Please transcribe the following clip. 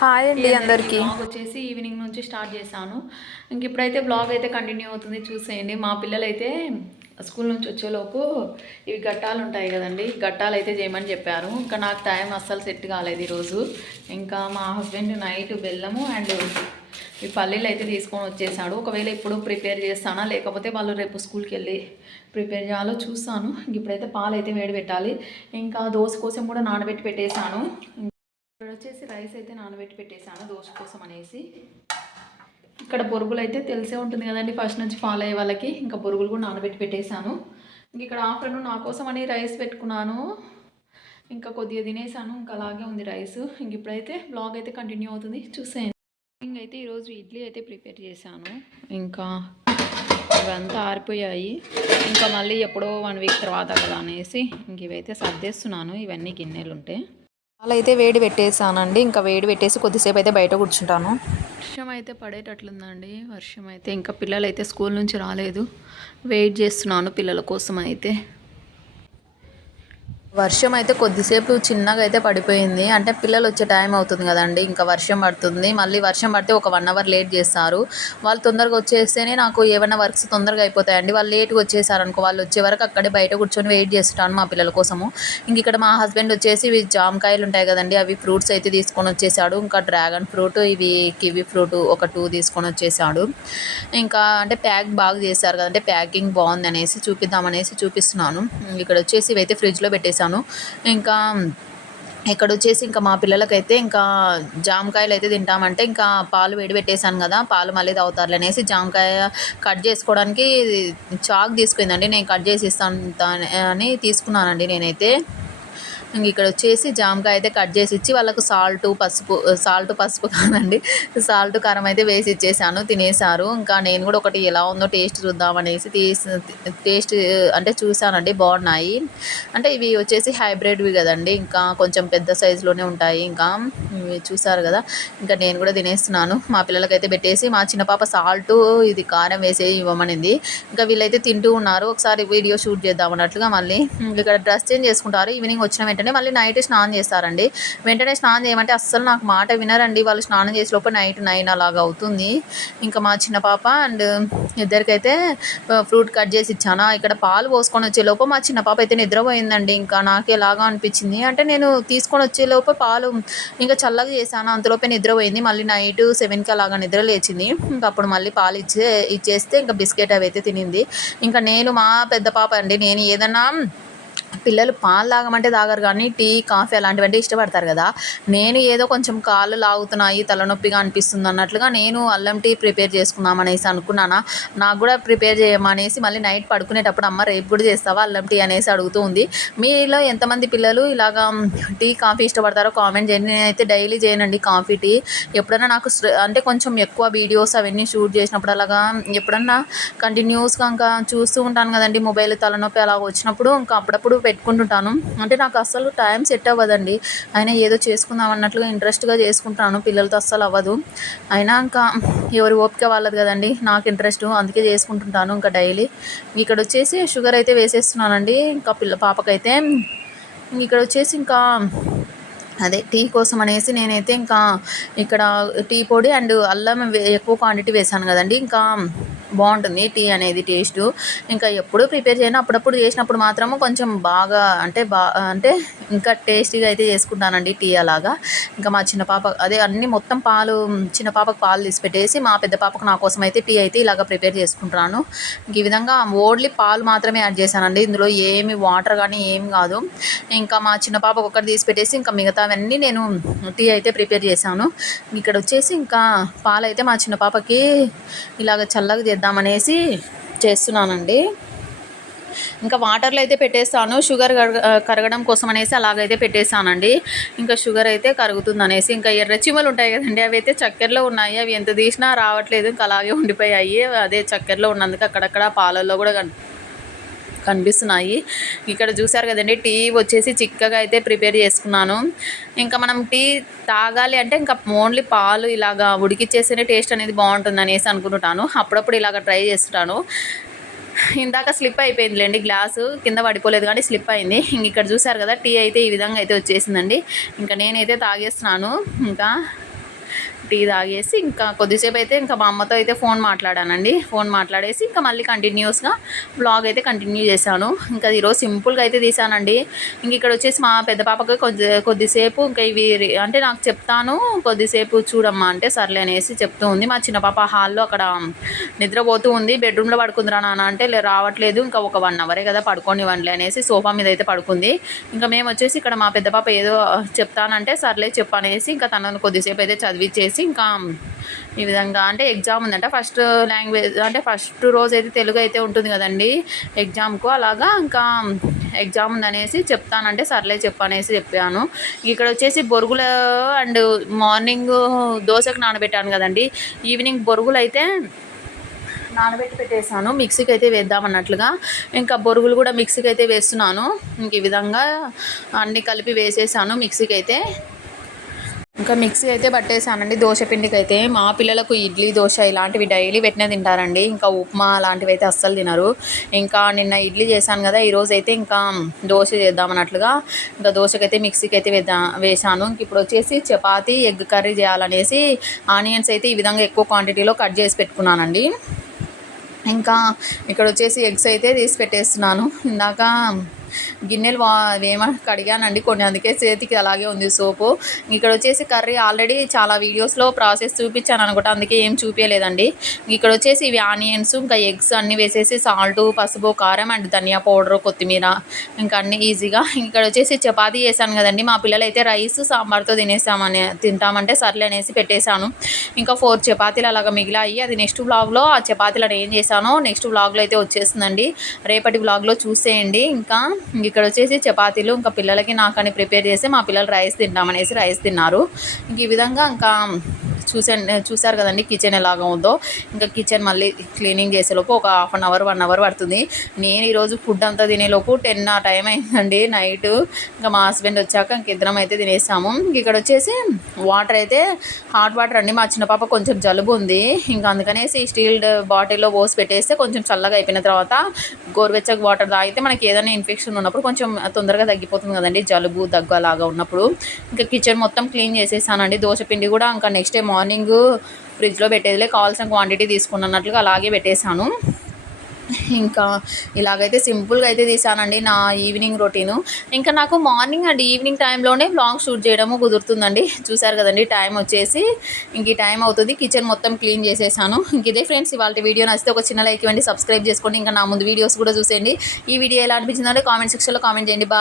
Hi అండి అందరికీ. Blog వచ్చేసి ఈవినింగ్ నుంచి స్టార్ట్ చేశాను. ఇంక ఇప్పుడైతే బ్లాగ్ అయితే కంటిన్యూ అవుతుంది చూసేయండి. మా పిల్లలు అయితే స్కూల్ నుంచి వచ్చేలోపు ఇవి గట్టాలు ఉంటాయి కదండి. గట్టాలు అయితే చేయమని చెప్పారు. ఇంకా నాకు టైం అస్సలు సెట్ కాలేదు ఈరోజు. ఇంకా మా హస్బెండ్ నైట్ బెల్లము అండ్ ఈ పల్లీలు అయితే తీసుకొని వచ్చేసాడు. ఒకవేళ ఇప్పుడు ప్రిపేర్ చేస్తానా? లేకపోతే వాళ్ళు రేపు స్కూల్కి వెళ్ళి ప్రిపేర్ చేయాలో చూస్తాను. ఇంక ఇప్పుడైతే పాలు అయితే వేడి పెట్టాలి. ఇంకా దోశ కోసం కూడా నానబెట్టి పెట్టేశాను. ఇక్కడ వచ్చేసి రైస్ అయితే నానబెట్టి పెట్టేశాను దోశ కోసం అనేసి. ఇక్కడ బొరుగులు అయితే తెలిసే ఉంటుంది కదండి ఫస్ట్ నుంచి ఫాలో అయ్యే వాళ్ళకి. ఇంకా బొరుగులు కూడా నానబెట్టి పెట్టేశాను. ఇంక ఇక్కడ ఆఫ్టర్నూన్ నా కోసం అని రైస్ పెట్టుకున్నాను. ఇంకా కొద్దిగా తినేసాను ఇంకా అలాగే ఉంది రైస్. ఇంక ఇప్పుడైతే బ్లాగ్ అయితే కంటిన్యూ అవుతుంది చూసేయండి. ఇంకైతే ఈరోజు ఇడ్లీ అయితే ప్రిపేర్ చేశాను. ఇంకా ఇవంతా ఆరిపోయాయి. ఇంకా మళ్ళీ ఎప్పుడో వన్ వీక్ తర్వాత కదా అనేసి ఇంక ఇవైతే సర్దేస్తున్నాను ఇవన్నీ గిన్నెలు ఉంటాయి అలా అయితే వేడి పెట్టేసానండి ఇంకా వేడి పెట్టేసి కొద్దిసేపు అయితే బయట కూర్చుంటాను. వర్షం అయితే పడేటట్లుందండి. వర్షం అయితే ఇంకా పిల్లలు అయితే స్కూల్ నుంచి రాలేదు. వెయిట్ చేస్తున్నాను పిల్లల కోసం అయితే. వర్షం అయితే కొద్దిసేపు చిన్నగా అయితే పడిపోయింది. అంటే పిల్లలు వచ్చే టైం అవుతుంది కదండి. ఇంకా వర్షం పడుతుంది. మళ్ళీ వర్షం పడితే ఒక వన్ అవర్ లేట్ చేస్తారు. వాళ్ళు తొందరగా వచ్చేస్తేనే నాకు ఏమైనా వర్క్స్ తొందరగా అయిపోతాయండి. వాళ్ళు లేట్గా వచ్చేసారు అనుకో వాళ్ళు వచ్చే వరకు అక్కడే బయట కూర్చొని వెయిట్ చేస్తాను మా పిల్లల కోసము. ఇంక ఇక్కడ మా హస్బెండ్ వచ్చేసి ఇవి జామకాయలు ఉంటాయి కదండి. అవి ఫ్రూట్స్ అయితే తీసుకొని వచ్చేసాడు. ఇంకా డ్రాగన్ ఫ్రూట్ ఇవి కివి ఫ్రూట్ ఒక టూ తీసుకొని వచ్చేసాడు. ఇంకా అంటే ప్యాక్ బాగా చేశారు కదంటే ప్యాకింగ్ బాగుంది అనేసి చూపిద్దామనేసి చూపిస్తున్నాను. ఇక్కడ వచ్చేసి ఇవైతే ఫ్రిడ్జ్లో చేశాను. ఇంకా ఇక్కడ వచ్చేసి ఇంకా మా పిల్లలకైతే ఇంకా జామకాయలు అయితే తింటామంటే ఇంకా పాలు వేడి పెట్టేశాను కదా పాలు మళ్ళీ తాగుతారు అనేసి జామకాయ కట్ చేసుకోవడానికి చాక్ తీసుకుందండి. నేను కట్ చేసి ఇస్తాను అని తీసుకున్నానండి నేనైతే. ఇంక ఇక్కడ వచ్చేసి జామకాయ అయితే కట్ చేసి ఇచ్చి వాళ్ళకు సాల్ట్ పసుపు సాల్ట్ పసుపు కాదండి. సాల్ట్ కారం అయితే వేసి ఇచ్చేసాను తినేసారు. ఇంకా నేను కూడా ఒకటి ఎలా ఉందో టేస్ట్ చూద్దామనేసి తీసి టేస్ట్ అంటే చూశానండి బాగున్నాయి. అంటే ఇవి వచ్చేసి హైబ్రిడ్వి కదండి ఇంకా కొంచెం పెద్ద సైజులోనే ఉంటాయి. ఇంకా చూసారు కదా ఇంకా నేను కూడా తినేస్తున్నాను. మా పిల్లలకైతే పెట్టేసి మా చిన్న పాప సాల్ట్ ఇది కారం వేసి ఇవ్వమనింది. ఇంకా వీళ్ళైతే తింటూ ఉన్నారు ఒకసారి వీడియో షూట్ చేద్దాం అన్నట్లుగా మళ్ళీ. ఇక్కడ డ్రెస్ చేంజ్ చేసుకుంటారు ఈవినింగ్ వచ్చిన వెంటనే మళ్ళీ నైట్ స్నానం చేస్తారండి. వెంటనే స్నానం చేయమంటే అస్సలు నాకు మాట వినరండి. వాళ్ళు స్నానం చేసే లోపల నైట్ నైన్ అలాగా అవుతుంది. ఇంకా మా చిన్న పాప అండ్ ఇద్దరికైతే ఫ్రూట్ కట్ చేసి ఇచ్చాను. ఇక్కడ పాలు పోసుకొని వచ్చే లోపు మా చిన్న పాప అయితే నిద్రపోయిందండి. ఇంకా నాకు ఎలాగా అనిపించింది అంటే నేను తీసుకొని వచ్చే లోపు పాలు ఇంకా చల్లగా చేశాను. అంతలోపే నిద్రపోయింది. మళ్ళీ నైట్ సెవెన్కి అలాగా నిద్ర లేచింది. ఇంకా అప్పుడు మళ్ళీ పాలు ఇచ్చే ఇచ్చేస్తే ఇంకా బిస్కెట్ అవి అయితే తినింది. ఇంకా నేను మా పెద్ద పాప అండి. నేను ఏదన్నా పిల్లలు పాలు తాగమంటే తాగరు కానీ టీ కాఫీ అలాంటివంటే ఇష్టపడతారు కదా. నేను ఏదో కొంచెం కాళ్ళు లాగుతున్నాయి తలనొప్పిగా అనిపిస్తుంది అన్నట్లుగా నేను అల్లం టీ ప్రిపేర్ చేసుకుందాం అనేసి అనుకున్నానా. నాకు కూడా ప్రిపేర్ చేయమనేసి మళ్ళీ నైట్ పడుకునేటప్పుడు అమ్మ రేపు కూడా చేస్తావా అల్లం టీ అనేసి అడుగుతూ ఉంది. మీలో ఎంతమంది పిల్లలు ఇలాగా టీ కాఫీ ఇష్టపడతారో కామెంట్ చేయండి. నేనైతే డైలీ చేయనండి కాఫీ టీ. ఎప్పుడైనా నాకు అంటే కొంచెం ఎక్కువ వీడియోస్ అవన్నీ షూట్ చేసినప్పుడు అలాగా ఎప్పుడన్నా కంటిన్యూస్గా ఇంకా చూస్తూ ఉంటాను కదండి మొబైల్ తలనొప్పి అలా వచ్చినప్పుడు. ఇంకా అప్పుడప్పుడు పెట్టుకుంటుంటాను. అంటే నాకు అస్సలు టైం సెట్ అవ్వదండి. అయినా ఏదో చేసుకుందాం అన్నట్లుగా ఇంట్రెస్ట్గా చేసుకుంటాను పిల్లలతో అస్సలు అవ్వదు. అయినా ఇంకా ఎవరి ఓపిక వాళ్ళది కదండి. నాకు ఇంట్రెస్ట్. అందుకే చేసుకుంటుంటాను ఇంకా డైలీ. ఇక్కడ వచ్చేసి షుగర్ అయితే వేసేస్తున్నానండి. ఇంకా పిల్ల పాపకైతే ఇక్కడ వచ్చేసి ఇంకా అదే టీ కోసం అనేసి నేనైతే ఇంకా ఇక్కడ టీ పొడి అండ్ అల్లం వే- ఎక్కువ క్వాంటిటీ వేసాను కదండి. ఇంకా బాగుంటుంది. టీ అనేది టేస్ట్. ఇంకా ఎప్పుడు ప్రిపేర్ చేయను అప్పుడప్పుడు చేసినప్పుడు మాత్రము కొంచెం బాగా అంటే బా అంటే ఇంకా టేస్టీగా అయితే చేసుకుంటానండి టీ అలాగా. ఇంకా మా చిన్న పాప అదే అన్ని మొత్తం పాలు చిన్న పాపకు పాలు తీసి పెట్టేసి మా పెద్ద పాపకు నా కోసం అయితే టీ అయితే ఇలాగ ప్రిపేర్ చేసుకుంటున్నాను. ఈ విధంగా ఓన్లీ పాలు మాత్రమే యాడ్ చేశానండి. ఇందులో ఏమి వాటర్ కానీ ఏం కాదు. ఇంకా మా చిన్న పాపకు ఒకటి తీసి పెట్టేసి ఇంకా మిగతావన్నీ నేను టీ అయితే ప్రిపేర్ చేశాను. ఇక్కడ వచ్చేసి ఇంకా పాలు అయితే మా చిన్న పాపకి ఇలాగ చల్లగా చేద్దామనేసి చేస్తున్నానండి. ఇంకా వాటర్లో అయితే పెట్టేస్తాను. షుగర్ కరగడం కోసం అనేసి అలాగైతే పెట్టేస్తానండి ఇంకా షుగర్ అయితే కరుగుతుంది అనేసి ఇంకా ఎర్ర చీమలు ఉంటాయి కదండి అవి అయితే చక్కెరలో ఉన్నాయి. అవి ఎంత తీసినా రావట్లేదు. ఇంకా అలాగే ఉండిపోయాయి. అదే చక్కెరలో ఉన్నందుకు అక్కడక్కడ పాలల్లో కూడా కనిపిస్తున్నాయి. ఇక్కడ చూసారు కదండి టీ వచ్చేసి చిక్కగా అయితే ప్రిపేర్ చేసుకున్నాను. ఇంకా మనం టీ తాగాలి అంటే ఇంకా ఓన్లీ పాలు ఇలాగా ఉడికిచ్చేస్తేనే టేస్ట్ అనేది బాగుంటుంది అనేసి అనుకుంటుంటాను అప్పుడప్పుడు ఇలాగ ట్రై చేస్తున్నాను ఇందాక స్లిప్ అయిపోయిందిలేండి గ్లాసు కింద పడిపోలేదు కానీ స్లిప్ అయింది. ఇంక ఇక్కడ చూసారు కదా టీ అయితే ఈ విధంగా అయితే వచ్చేసిందండి. ఇంకా నేనైతే తాగేస్తున్నాను. ఇంకా టీ తాగేసి ఇంకా కొద్దిసేపు అయితే ఇంకా మా అమ్మతో అయితే ఫోన్ మాట్లాడానండి. ఫోన్ మాట్లాడేసి ఇంకా మళ్ళీ కంటిన్యూస్గా బ్లాగ్ అయితే కంటిన్యూ చేశాను. ఇంకా ఈరోజు సింపుల్గా అయితే తీసానండి ఇంక ఇక్కడ వచ్చేసి మా పెద్ద పాపకి కొద్ది కొద్దిసేపు ఇంకా ఇవి అంటే నాకు చెప్తాను కొద్దిసేపు చూడమ్మా అంటే సర్లే అనేసి చెప్తూ ఉంది. మా చిన్న పాప హాల్లో అక్కడ నిద్రపోతూ ఉంది. బెడ్రూమ్లో పడుకుందిరా నాన్న అంటే రావట్లేదు. ఇంకా ఒక వన్ అవరే కదా పడుకోనివ్వండి అనేసి సోఫా మీద అయితే పడుకుంది. ఇంకా మేము వచ్చేసి ఇక్కడ మా పెద్ద పాప ఏదో చెప్తానంటే సర్లే చెప్పనేసి ఇంకా తనను కొద్దిసేపు అయితే చదివించేసి ఇంకా ఈ విధంగా అంటే ఎగ్జామ్ ఉందంట. ఫస్ట్ లాంగ్వేజ్ అంటే ఫస్ట్ రోజు అయితే తెలుగు అయితే ఉంటుంది కదండి. ఎగ్జామ్కు అలాగా ఇంకా ఎగ్జామ్ ఉందనేసి చెప్తానంటే సర్లే చెప్పనేసి చెప్పాను. ఇక్కడ వచ్చేసి బొరుగులు అండ్ మార్నింగ్ దోశకు నానబెట్టాను కదండి. ఈవినింగ్ బొరుగులు అయితే నానబెట్టి పెట్టేశాను. మిక్సీకి అయితే వేద్దామన్నట్లుగా ఇంకా బొరుగులు కూడా మిక్సీకి అయితే వేస్తున్నాను. ఇంక ఈ విధంగా అన్నీ కలిపి వేసేసాను మిక్సీకి అయితే. ఇంకా మిక్సీ అయితే పట్టేసానండి. దోశ పిండికి అయితే మా పిల్లలకు ఇడ్లీ దోశ ఇలాంటివి డైలీ పెట్టిన తింటారండి. ఇంకా ఉప్మా అలాంటివి అయితే అస్సలు తినరు. ఇంకా నిన్న ఇడ్లీ చేశాను కదా ఈరోజు అయితే ఇంకా దోశ చేద్దామన్నట్లుగా ఇంకా దోశకైతే మిక్సీకి అయితే వేద్దా వేసాను ఇంక ఇప్పుడు వచ్చేసి చపాతి ఎగ్ కర్రీ చేయాలనేసి ఆనియన్స్ అయితే ఈ విధంగా ఎక్కువ క్వాంటిటీలో కట్ చేసి పెట్టుకున్నానండి. ఇంకా ఇక్కడ వచ్చేసి ఎగ్స్ అయితే తీసి పెట్టేస్తున్నాను. ఇందాక గిన్నెలు వా కడిగానండి. కొన్ని అందుకే చేతికి అలాగే ఉంది సోపు. ఇక్కడ వచ్చేసి కర్రీ ఆల్రెడీ చాలా వీడియోస్లో ప్రాసెస్ చూపించాను అనుకుంటా. అందుకే ఏం చూపించలేదండి ఇక్కడ వచ్చేసి ఇవి ఆనియన్స్ ఇంకా ఎగ్స్ అన్నీ వేసేసి సాల్ట్ పసుపు కారం అండ్ ధనియా పౌడర్ కొత్తిమీర ఇంకా అన్నీ ఈజీగా. ఇక్కడ వచ్చేసి చపాతీ చేశాను కదండి. మా పిల్లలు అయితే రైస్ సాంబార్తో తినేసామని తింటామంటే సర్లే అనేసి పెట్టేశాను. ఇంకా ఫోర్ చపాతీలు అలాగా మిగిలాయి. అది నెక్స్ట్ బ్లాగ్లో ఆ చపాతీలను ఏం చేశానో నెక్స్ట్ బ్లాగ్లో అయితే వచ్చేసిందండి రేపటి బ్లాగ్లో చూసేయండి. ఇంకా ఇక్కడ వచ్చేసి చపాతీలు ఇంకా పిల్లలకి నాకని ప్రిపేర్ చేసి మా పిల్లలు రైస్ తింటామనేసి రైస్ తిన్నారు. ఇంక ఈ విధంగా ఇంకా చూసాను చూసారు కదండి కిచెన్ ఎలాగా ఉందో. ఇంకా కిచెన్ మళ్ళీ క్లీనింగ్ చేసేలోపు ఒక half an hour one hour పడుతుంది. నేను ఈరోజు ఫుడ్ అంతా తినేలోపు టెన్ ఆ టైం అయిందండి నైట్. ఇంకా మా హస్బెండ్ వచ్చాక ఇంక ఇద్దరం అయితే తినేసాము. ఇక్కడ వచ్చేసి వాటర్ అయితే హాట్ వాటర్ అండి. మా చిన్న పాప కొంచెం జలుబు ఉంది. ఇంకా అందుకనేసి స్టీల్ బాటిల్లో పోసి పెట్టేస్తే కొంచెం చల్లగా అయిపోయిన తర్వాత గోరువెచ్చగా వాటర్ తాగితే మనకి ఏదైనా ఇన్ఫెక్షన్ ఉన్నప్పుడు కొంచెం తొందరగా తగ్గిపోతుంది కదండి. జలుబు దగ్గు అలాగా ఉన్నప్పుడు. ఇంకా కిచెన్ మొత్తం క్లీన్ చేసేసానండి. దోశ పిండి కూడా ఇంకా నెక్స్ట్ డే మార్నింగ్ మార్నింగ్ ఫ్రిడ్జ్లో పెట్టేదిలే కావాల్సిన క్వాంటిటీ తీసుకున్నట్లుగా అలాగే పెట్టేశాను. ఇంకా ఇలాగైతే సింపుల్గా అయితే తీసానండి నా ఈవినింగ్ రొటీను ఇంకా నాకు మార్నింగ్ అండ్ ఈవినింగ్ టైంలోనే బ్లాగ్ షూట్ చేయడము కుదురుతుందండి. చూసారు కదండి టైం వచ్చేసి ఇంక ఈ టైం అవుతుంది. కిచెన్ మొత్తం క్లీన్ చేసేసాను. ఇంక ఇదే ఫ్రెండ్స్ ఇవాళ వీడియో నచ్చితే ఒక చిన్న లైక్ ఇవ్వండి సబ్స్క్రైబ్ చేసుకోండి. ఇంకా నా ముందు వీడియోస్ కూడా చూసేయండి. ఈ వీడియో ఎలా అనిపించిందంటే కామెంట్ సెక్షన్లో కామెంట్ చేయండి. బా